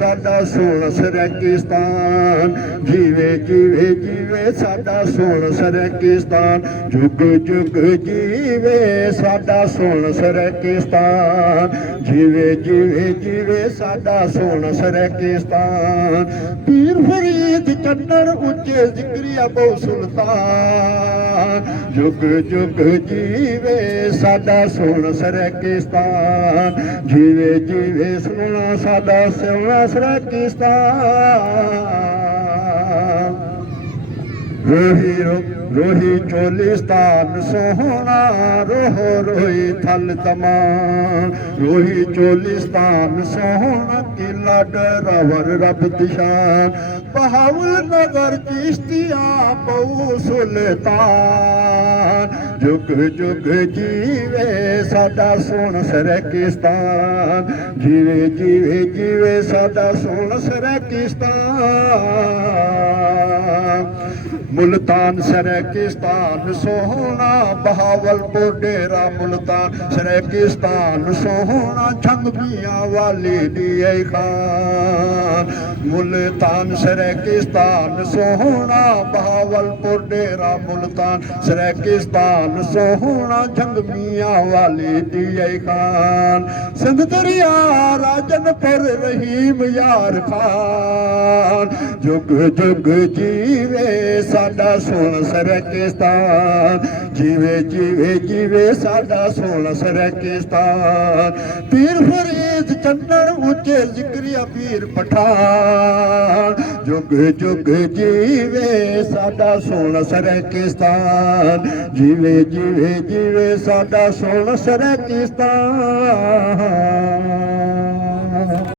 साडा सोहना सरकिस्तान, जीवे जीवे जीवे साडा सोहना सरकिस्तान, जुग जुग जीवे साडा सोहना सरकिस्तान, जीवे जीवे जीवे साडा सोहना सरकिस्तान। पीर फरीद चन्नन उच्चे जिक्रिया बहु सुल्तान, जुग जुग जीवे साडा सोहना सरकिस्तान, जीवे जीवे सोहना साडा सोहना सरकिस्तान। रोही रोही चोलिस्तान सोहना, रोहो रोही थल तमान, रोही चोलिस्तान सोहना, किला डरावर रब दिशान, बहावल नगर चिश्तिया बहु सुल्तान, जुग जुग जीवे साडा सोहना सरकिस्तान, जीवे जीवे जीवे साडा सोहना सरकिस्तान। मुल्तान सरकिस्तान सोहना, बहावलपुर डेरा मुल्तान सरकिस्तान सोहना, झंग मियां वाली दिए खान, मुल्तान सरकिस्तान सोहना, बहावलपुर डेरा मुल्तान सरकिस्तान सोहना, झंग मियां वाली दिए खान, सिंध दरिया राजनपुर रहीम यार खान, जुग जुग जीवे साडा सोहना सरकिस्तान, जीवे जीवे जीवे साडा सोहना सरकिस्तान। पीर फरीद चन्नन उच्चे जिक्रिया पीर पठान, जुग जुग जीवे साडा सोहना सरकिस्तान, जीवे जीवे जीवे साडा सोहना सरकिस्तान।